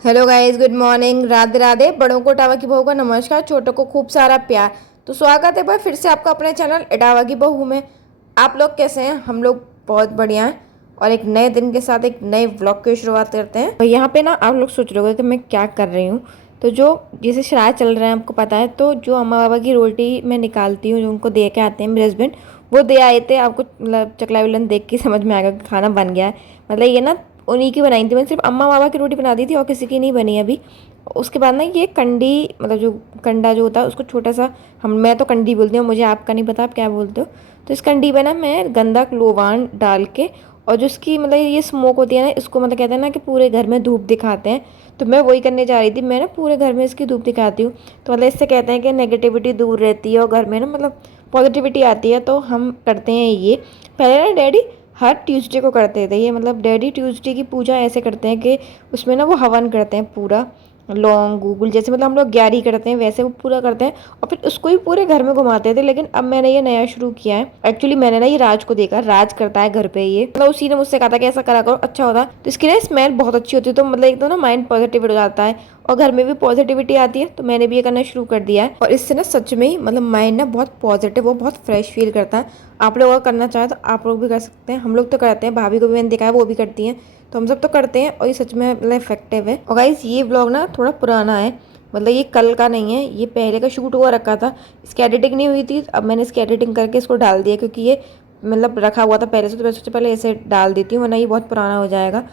Hello guys, good morning, Radhe Radhe. बड़ों को इटावा की बहू का नमस्कार, छोटों को खूब सारा प्यार। तो स्वागत है भाई फिर से आपका अपने चैनल इटावा की बहू में। आप लोग कैसे हैं? हम लोग बहुत बढ़िया हैं और एक नए दिन के साथ एक नए व्लॉग की शुरुआत करते हैं। और यहाँ पे ना आप लोग सोच रहे होगे कि मैं क्या कर रही हूँ। तो जो जैसे श्राद्ध चल रहे हैं आपको पता है, तो जो अम्मा बाबा की रोटी मैं निकालती हूँ, जो उनको दे के आते हैं मेरे हस्बैंड, वो दे आए थे। आपको मतलब चकला बेलन देख के समझ में आएगा कि खाना बन गया है। मतलब ये ना उन्हीं की बनाई थी, मैंने सिर्फ अम्मा बाबा की रोटी बना दी थी और किसी की नहीं बनी अभी। उसके बाद ना ये कंडी, मतलब जो कंडा जो होता है उसको छोटा सा, हम मैं तो कंडी बोलती हूँ, मुझे आपका नहीं पता आप क्या बोलते हो। तो इस कंडी पे ना मैं गंदा लोबान डाल के, और जो इसकी मतलब ये स्मोक होती है ना, इसको मतलब कहते हैं ना कि पूरे घर में धूप दिखाते हैं। तो मैं वही करने जा रही थी, मैं ना पूरे घर में इसकी धूप दिखाती हूँ। तो मतलब इससे कहते हैं कि नेगेटिविटी दूर रहती है और घर में ना मतलब पॉजिटिविटी आती है। तो हम करते हैं ये। पहले ना डैडी हर ट्यूसडे को करते थे ये, मतलब डैडी ट्यूसडे की पूजा ऐसे करते हैं कि उसमें ना वो हवन करते हैं पूरा, लौंग गूगल जैसे, मतलब हम लोग ग्यारह करते हैं वैसे वो पूरा करते हैं और फिर उसको ही पूरे घर में घुमाते थे। लेकिन अब मैंने ये नया शुरू किया है। एक्चुअली मैंने ना ये राज को देखा, राज करता है घर पे ये, मतलब उसी ने मुझसे कहा था कि ऐसा करा करो अच्छा होता। तो इसकी ना स्मेल बहुत अच्छी होती है, तो मतलब एकदम ना माइंड पॉजिटिव हो जाता है और घर में भी पॉजिटिविटी आती है। तो मैंने भी ये करना शुरू कर दिया है और इससे ना सच में ही मतलब माइंड ना बहुत पॉजिटिव और बहुत फ्रेश फील करता है। आप लोग अगर करना चाहें तो आप लोग भी कर सकते हैं। हम लोग तो करते हैं, भाभी को भी मैंने देखा है वो भी करती हैं, तो हम सब तो करते हैं और ये सच में मतलब इफेक्टिव है। और गाइस ये ब्लॉग ना थोड़ा पुराना है, मतलब ये कल का नहीं है, ये पहले का शूट हुआ रखा था। इसकी एडिटिंग नहीं हुई थी, अब मैंने इसकी एडिटिंग करके इसको डाल दिया, क्योंकि ये मतलब रखा हुआ था पहले से, तो मैं सोचा पहले इसे डाल देती हूँ वरना ये बहुत पुराना हो जाएगा।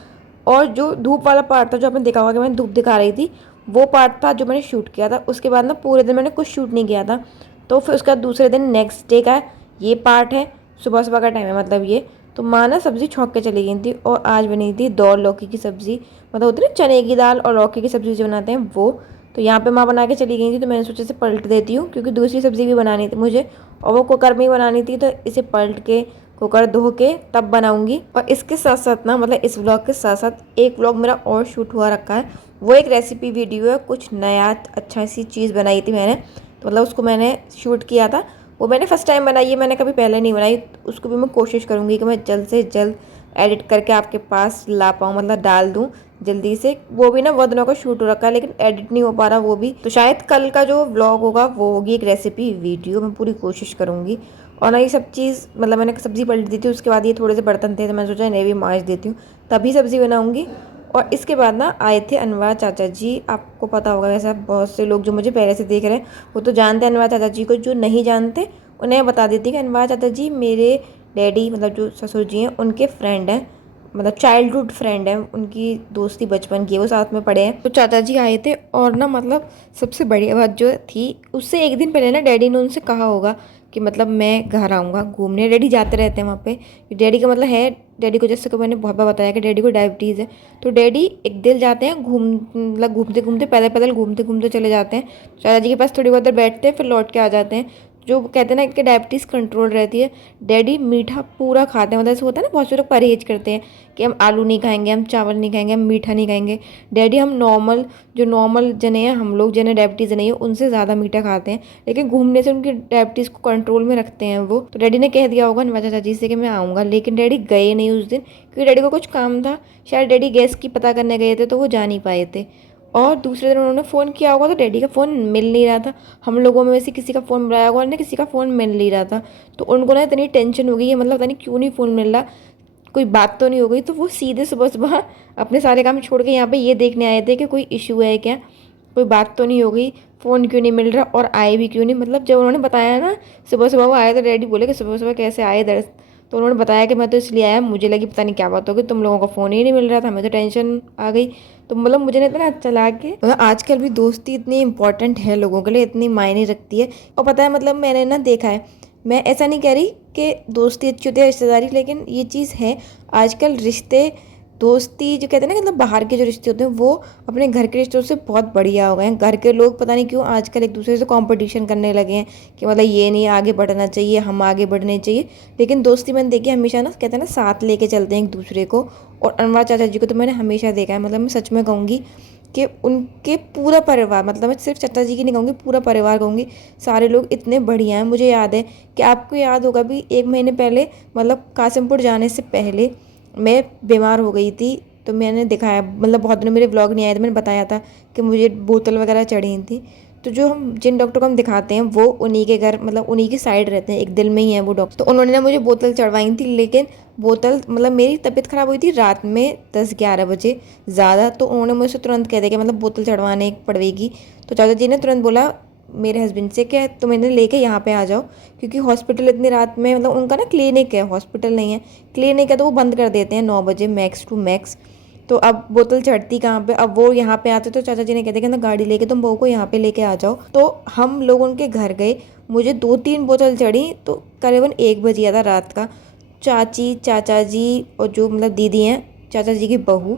और जो धूप वाला पार्ट था, जो आपने देखा होगा कि मैंने धूप दिखा रही थी, वो पार्ट था जो मैंने शूट किया था। उसके बाद ना पूरे दिन मैंने कुछ शूट नहीं किया था। तो फिर उसका दूसरे दिन नेक्स्ट डे का ये पार्ट है, सुबह सुबह का टाइम है मतलब ये। तो माँ ना सब्ज़ी छौंक के चली गई थी और आज बनी थी दौड़ लौकी की सब्ज़ी, मतलब होती है ना चने की दाल और लौकी की सब्ज़ी जो बनाते हैं वो। तो यहाँ पे माँ बना के चली गई थी, तो मैंने सोचा इसे पलट देती हूँ क्योंकि दूसरी सब्ज़ी भी बनानी थी मुझे और वो कुकर में ही बनानी थी। तो इसे पलट के कुकर धो के तब बनाऊंगी। और इसके साथ साथ ना मतलब इस व्लॉग के साथ साथ एक व्लॉग मेरा और शूट हुआ रखा है, वो एक रेसिपी वीडियो है। कुछ नया अच्छा सी चीज़ बनाई थी मैंने, तो मतलब उसको मैंने शूट किया था। वो मैंने फर्स्ट टाइम बनाई है, मैंने कभी पहले नहीं बनाई। उसको भी मैं कोशिश करूँगी कि मैं जल्द से जल्द एडिट करके आपके पास ला पाऊँ, मतलब डाल दूँ जल्दी से। वो भी ना बहुत दिनों का शूट हो रखा है लेकिन एडिट नहीं हो पा रहा वो भी। तो शायद कल का जो व्लॉग होगा वो होगी एक रेसिपी वीडियो, मैं पूरी कोशिश करूँगी। और ना ये सब चीज़ मतलब मैंने सब्ज़ी पलट दी थी, उसके बाद ये थोड़े से बर्तन थे तो मैं सोचा इन्हें भी मांज देती हूँ, तभी सब्ज़ी बनाऊँगी। और इसके बाद ना आए थे अनवर चाचा जी, आपको पता होगा वैसा बहुत से लोग जो मुझे पहले से देख रहे हैं वो तो जानते हैं अनवर चाचा जी को। जो नहीं जानते उन्हें बता देती कि अनवर चाचा जी मेरे डैडी मतलब जो ससुर जी हैं उनके फ्रेंड हैं, मतलब चाइल्डहुड फ्रेंड है, उनकी दोस्ती बचपन की है, वो साथ में पढ़े हैं। तो चाचा जी आए थे और ना मतलब सबसे बढ़िया बात जो थी, उससे एक दिन पहले ना डैडी ने उनसे कहा होगा कि मतलब मैं घर आऊँगा घूमने। डैडी जाते रहते हैं वहाँ पे, डैडी का मतलब है, डैडी को जैसे कि मैंने बहुत बार बताया कि डैडी को डायबिटीज़ है। तो डैडी एक दिन जाते हैं मतलब घूमते घूमते, पैदल पैदल घूमते घूमते चले जाते हैं। चाचा जी के पास थोड़ी बहुत देर बैठते हैं फिर लौट के आ जाते हैं। जो कहते हैं ना कि डायबिटीज़ कंट्रोल रहती है। डैडी मीठा पूरा खाते हैं, मतलब ऐसे होता है ना बहुत से लोग परहेज करते हैं कि हम आलू नहीं खाएंगे, हम चावल नहीं खाएंगे, हम मीठा नहीं खाएंगे। डैडी हम नॉर्मल जो नॉर्मल जने हैं, हम लोग जिन्हें डायबिटीज़ नहीं है उनसे ज़्यादा मीठा खाते हैं, लेकिन घूमने से उनकी डायबिटीज़ को कंट्रोल में रखते हैं वो। तो डैडी ने कह दिया होगा नवाज चाचा जी से कि मैं आऊँगा, लेकिन डैडी गए नहीं उस दिन क्योंकि डैडी को कुछ काम था। शायद डैडी गैस की पता करने गए थे तो वो जा नहीं पाए थे। और दूसरे दिन उन्होंने फ़ोन किया होगा तो डैडी का फ़ोन मिल नहीं रहा था। हम लोगों में से किसी का फ़ोन मिलाया होगा ना, किसी का फ़ोन मिल नहीं रहा था। तो उनको ना इतनी टेंशन हो गई है, मतलब पता नहीं क्यों नहीं फ़ोन मिल रहा, कोई बात तो नहीं हो गई। तो वो सीधे सुबह सुबह अपने सारे काम छोड़ के यहाँ पे ये देखने आए थे कि कोई इशू है क्या, कोई बात तो नहीं हो गई, फ़ोन क्यों नहीं मिल रहा और आए भी क्यों नहीं। मतलब जब उन्होंने बताया ना सुबह सुबह वो आए तो डैडी बोले कि सुबह सुबह कैसे आए दर। तो उन्होंने बताया कि मैं तो इसलिए आया, मुझे लगी पता नहीं क्या बात होगी, तुम लोगों का फ़ोन ही नहीं मिल रहा था, हमें तो टेंशन आ गई। तो मतलब मुझे नहीं इतना अच्छा लगा कि मतलब आजकल भी दोस्ती इतनी इंपॉर्टेंट है लोगों के लिए, इतनी मायने रखती है। और पता है मतलब मैंने ना देखा है, मैं ऐसा नहीं कह रही कि दोस्ती अच्छी होती है रिश्तेदारी, लेकिन ये चीज़ है आजकल रिश्ते दोस्ती जो कहते हैं ना, मतलब बाहर के जो रिश्ते होते हैं वो अपने घर के रिश्तों से बहुत बढ़िया हो गए हैं। घर के लोग पता नहीं क्यों आजकल एक दूसरे से कंपटीशन करने लगे हैं कि मतलब ये नहीं आगे बढ़ना चाहिए, हम आगे बढ़ने चाहिए। लेकिन दोस्ती मैंने देखी हमेशा ना, कहते हैं ना साथ लेके चलते हैं एक दूसरे को। और अनवर चाचा जी को तो मैंने हमेशा देखा है, मतलब मैं सच में कहूँगी कि उनके पूरा परिवार, मतलब मैं सिर्फ चाचा जी की नहीं कहूँगी, पूरा परिवार कहूँगी, सारे लोग इतने बढ़िया हैं। मुझे याद है कि आपको याद होगा भी 1 महीने पहले, मतलब कासिमपुर जाने से पहले मैं बीमार हो गई थी। तो मैंने दिखाया, मतलब बहुत दिनों मेरे व्लॉग नहीं आए थे, मैंने बताया था कि मुझे बोतल वगैरह चढ़ी थी। तो जो हम जिन डॉक्टर को हम दिखाते हैं वो उन्हीं के घर, मतलब उन्हीं की साइड रहते हैं, एक दिल में ही है वो डॉक्टर। तो उन्होंने ना मुझे बोतल चढ़वाई थी, लेकिन बोतल मतलब मेरी तबीयत ख़राब हुई थी रात में 10-11 बजे ज़्यादा। तो उन्होंने मुझसे तुरंत कह दिया कि मतलब बोतल चढ़वाने पड़ेगी। तो चाचा जी ने तुरंत बोला मेरे हस्बैंड से कि तुम इन्हें लेके यहाँ पे आ जाओ, क्योंकि हॉस्पिटल इतनी रात में, मतलब उनका ना क्लिनिक है, हॉस्पिटल नहीं है, क्लिनिक है, तो वो बंद कर देते हैं 9 बजे मैक्स टू मैक्स। तो अब बोतल चढ़ती कहाँ पे, अब वो यहाँ पे आते तो चाचा जी ने कहते कि ना गाड़ी लेके तुम बहू को यहाँ पे लेके आ जाओ। तो हम लोग उनके घर गए, मुझे 2-3 बोतल चढ़ी। तो करीबन 1 बज गया था रात का। चाची, चाचा जी और जो मतलब दीदी हैं, चाचा जी की बहू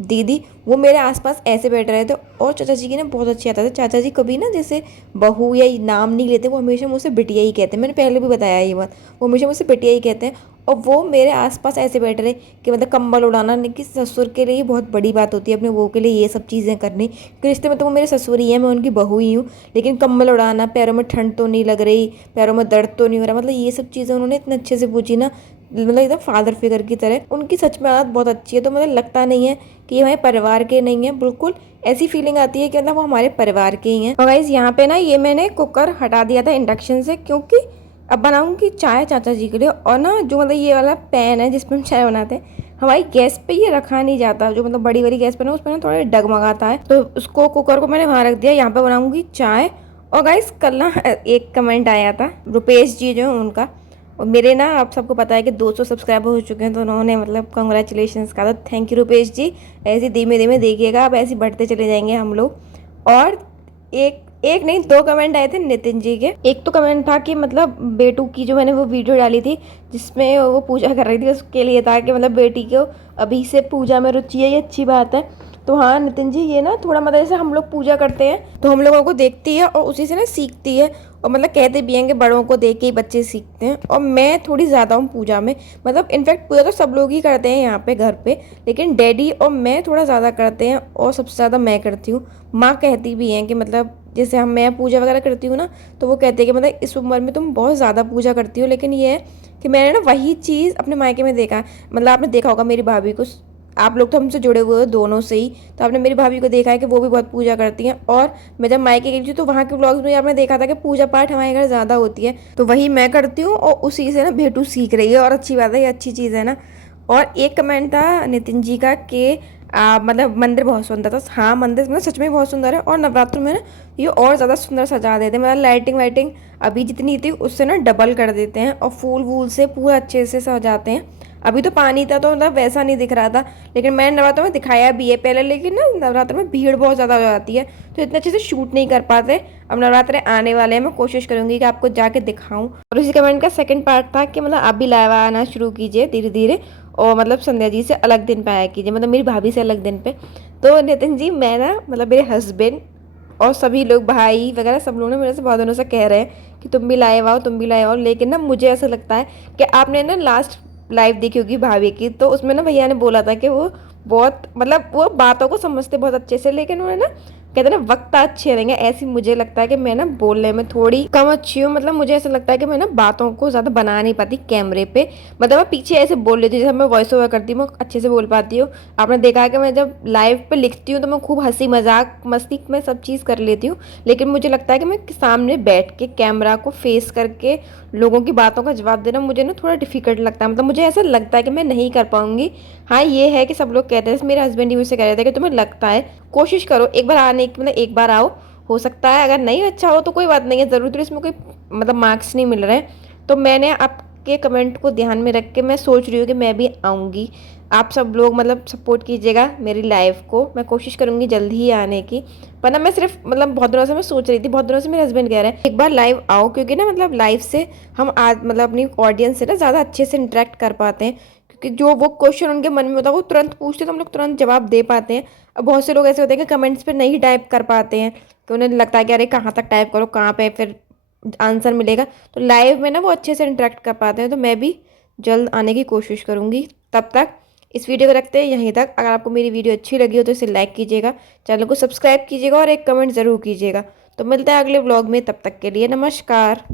दीदी, वो मेरे आसपास ऐसे बैठ रहे थे। और चाचा जी की ना बहुत अच्छी आता था। चाचा जी कभी ना जैसे बहू या नाम नहीं लेते, वो हमेशा मुझसे बिटिया ही कहते हैं, मैंने पहले भी बताया ये बात, वो हमेशा मुझसे बिटिया ही कहते हैं। और वो मेरे आसपास ऐसे बैठ रहे कि मतलब कंबल उड़ाना, कि ससुर के लिए ये बहुत बड़ी बात होती है अपने बहू के लिए ये सब चीज़ें करनी, क्योंकि रिश्ते में तो वो मेरे ससुर ही है, मैं उनकी बहू ही हूँ। लेकिन कंबल उड़ाना, पैरों में ठंड तो नहीं लग रही, पैरों में दर्द तो नहीं हो रहा, मतलब ये सब चीज़ें उन्होंने इतने अच्छे से पूछी ना, मतलब एकदम फादर फिगर की तरह। उनकी सच में आदत बहुत अच्छी है। तो मुझे लगता नहीं है कि ये हमारे परिवार के नहीं है, बिल्कुल ऐसी फीलिंग आती है कि मतलब वो हमारे परिवार के ही हैं। और गाइस यहाँ पे ना ये मैंने कुकर हटा दिया था इंडक्शन से, क्योंकि अब बनाऊंगी चाय चाचा जी के लिए। और ना जो मतलब ये वाला पैन है जिसपे हम चाय बनाते हैं, हमारी गैस पे ये रखा नहीं जाता, जो मतलब बड़ी वाली गैस पे ना उस पर ना थोड़ा डगमगाता है। तो उसको कुकर को मैंने वहाँ रख दिया, यहाँ पे बनाऊंगी चाय। और गाइस कल ना एक कमेंट आया था रुपेश जी जो है उनका, और मेरे ना आप सबको पता है कि 200 सब्सक्राइबर हो चुके हैं, तो उन्होंने मतलब कंग्रेचुलेशंस कहा। तो थैंक यू रुपेश जी, ऐसे धीमे धीमे देखिएगा, आप ऐसे बढ़ते चले जाएंगे हम लोग। और एक एक नहीं 2 कमेंट आए थे नितिन जी के। एक तो कमेंट था कि मतलब बेटू की जो मैंने वो वीडियो डाली थी जिसमें वो पूजा कर रही थी, उसके लिए था कि मतलब बेटी को अभी से पूजा में रुचि है, ये अच्छी बात है। तो हाँ नितिन जी, ये ना थोड़ा मतलब जैसे हम लोग पूजा करते हैं तो हम लोगों को देखती है और उसी से ना सीखती है। और मतलब कहते भी हैं कि बड़ों को देख के ही बच्चे सीखते हैं। और मैं थोड़ी ज़्यादा हूँ पूजा में, मतलब इनफैक्ट पूजा तो सब लोग ही करते हैं यहाँ पे घर पे, लेकिन डैडी और मैं थोड़ा ज़्यादा करते हैं, और सबसे ज़्यादा मैं करती हूँ। माँ कहती भी हैं कि मतलब जैसे मैं पूजा वगैरह करती हूँ ना, तो वो कहते हैं कि मतलब इस उम्र में तुम बहुत ज़्यादा पूजा करती हो। लेकिन ये है कि मैंने ना वही चीज़ अपने मायके में देखा है। मतलब आपने देखा होगा मेरी भाभी को, आप लोग तो हमसे जुड़े हुए हो दोनों से ही, तो आपने मेरी भाभी को देखा है कि वो भी बहुत पूजा करती हैं। और मैं जब मायके गई थी तो वहाँ के व्लॉग्स में आपने देखा था कि पूजा पाठ हमारे घर ज़्यादा होती है, तो वही मैं करती हूँ और उसी से ना भेटू सीख रही है। और अच्छी बात है, ये अच्छी चीज़ है ना। और एक कमेंट था नितिन जी का कि मतलब मंदिर बहुत सुंदर था। हाँ मंदिर में सच में बहुत सुंदर है, और नवरात्र में ना ये और ज़्यादा सुंदर सजा देते हैं, मतलब लाइटिंग वाइटिंग अभी जितनी थी उससे ना डबल कर देते हैं, और फूल वूल से पूरा अच्छे से सजाते हैं। अभी तो पानी था तो मतलब वैसा नहीं दिख रहा था, लेकिन मैंने नवरात्र में दिखाया भी है पहले, लेकिन ना नवरात्र में भीड़ बहुत ज़्यादा हो जाती है तो इतने अच्छे से शूट नहीं कर पाते। अब नवरात्र आने वाले हैं, मैं कोशिश करूंगी कि आपको जाके दिखाऊं। और उसी कमेंट का सेकंड पार्ट था कि मतलब आप भी लाइव आना शुरू कीजिए धीरे धीरे, और मतलब संध्या जी से अलग दिन पे आया कीजिए, मतलब मेरी भाभी से अलग दिन पे। तो नितिन जी मैं ना मतलब मेरे हस्बैंड और सभी लोग भाई वगैरह सब लोग ना मेरे से बहुत दिनों से कह रहे हैं कि तुम भी लाइव आओ, तुम भी लाइव आओ। लेकिन ना मुझे ऐसा लगता है कि आपने ना लास्ट लाइव देखी होगी भाभी की, तो उसमें ना भैया ने बोला था कि वो बहुत मतलब वो बातों को समझते बहुत अच्छे से, लेकिन उन्हें ना कहते हैं ना वक्त अच्छे रहेंगे, ऐसी मुझे लगता है कि मैं ना बोलने में थोड़ी कम अच्छी हूँ। मतलब मुझे ऐसा लगता है कि मैं ना बातों को ज़्यादा बना नहीं पाती कैमरे पे, मतलब मैं पीछे ऐसे बोल लेती हूँ, जैसे मैं वॉइस ओवर करती हूँ मैं अच्छे से बोल पाती हूँ। आपने देखा है कि मैं जब लाइव पे लिखती हूँ तो मैं खूब हंसी मजाक मस्ती में सब चीज़ कर लेती हूँ, लेकिन मुझे लगता है कि मैं सामने बैठ के कैमरा को फेस करके लोगों की बातों का जवाब देना मुझे ना थोड़ा डिफिकल्ट लगता है, मतलब मुझे ऐसा लगता है कि मैं नहीं कर पाऊंगी। हाँ ये है कि सब लोग कहते हैं, मेरे हस्बैंड ही मुझसे कह रहे थे कि तुम्हें लगता है कोशिश करो एक बार आने की, मतलब एक बार आओ, हो सकता है अगर नहीं अच्छा हो तो कोई बात नहीं है, ज़रूर तो इसमें कोई मतलब मार्क्स नहीं मिल रहे हैं। तो मैंने आपके कमेंट को ध्यान में रख के मैं सोच रही हूँ कि मैं भी आऊँगी। आप सब लोग मतलब सपोर्ट कीजिएगा मेरी लाइफ को, मैं कोशिश करूँगी जल्दी ही आने की। वरना मैं सिर्फ मतलब बहुत दिनों से मैं सोच रही थी, बहुत दिनों से मेरे हस्बैंड कह रहे हैं एक बार लाइव आओ, क्योंकि ना मतलब लाइव से हम आज मतलब अपनी ऑडियंस से ना ज़्यादा अच्छे से इंटरेक्ट कर पाते हैं, क्योंकि जो वो क्वेश्चन उनके मन में होता है वो तुरंत पूछते तो हम लोग तुरंत जवाब दे पाते हैं। अब बहुत से लोग ऐसे होते हैं कि कमेंट्स पे नहीं टाइप कर पाते हैं, कि उन्हें लगता है कि अरे कहाँ तक टाइप करो, कहाँ पे फिर आंसर मिलेगा। तो लाइव में ना वो अच्छे से इंटरेक्ट कर पाते हैं, तो मैं भी जल्द आने की कोशिश करूँगी। तब तक इस वीडियो को रखते हैं यहीं तक। अगर आपको मेरी वीडियो अच्छी लगी हो तो इसे लाइक कीजिएगा, चैनल को सब्सक्राइब कीजिएगा और एक कमेंट ज़रूर कीजिएगा। तो मिलता है अगले व्लॉग में, तब तक के लिए नमस्कार।